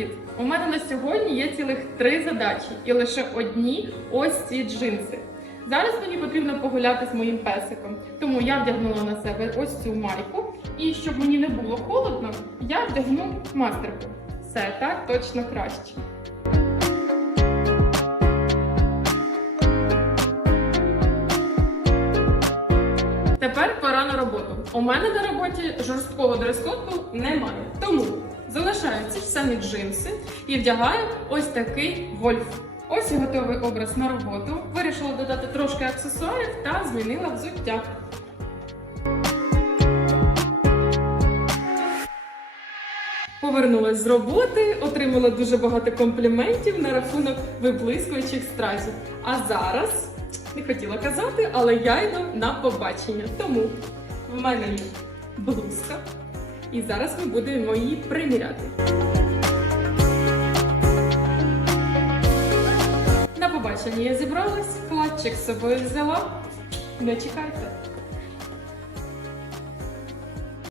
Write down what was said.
привіт! У мене на сьогодні є цілих три задачі, і лише одні ось ці джинси. Зараз мені потрібно погуляти з моїм песиком, тому я вдягнула на себе ось цю майку. І щоб мені не було холодно, я вдягну мастерку. Все так точно краще. Тепер пора на роботу. У мене на роботі жорсткого дрес-коду немає. Тому залишаю ці самі джинси і вдягаю ось такий гольф. Ось і готовий образ на роботу. Вирішила додати трошки аксесуарів та змінила взуття. Повернулась з роботи, отримала дуже багато компліментів на рахунок виблискуючих стразів. А зараз не хотіла казати, але я йду на побачення. Тому в мене є блузка, і зараз ми будемо її приміряти. На побачення я зібралась, клатчик з собою взяла. Не чекайте.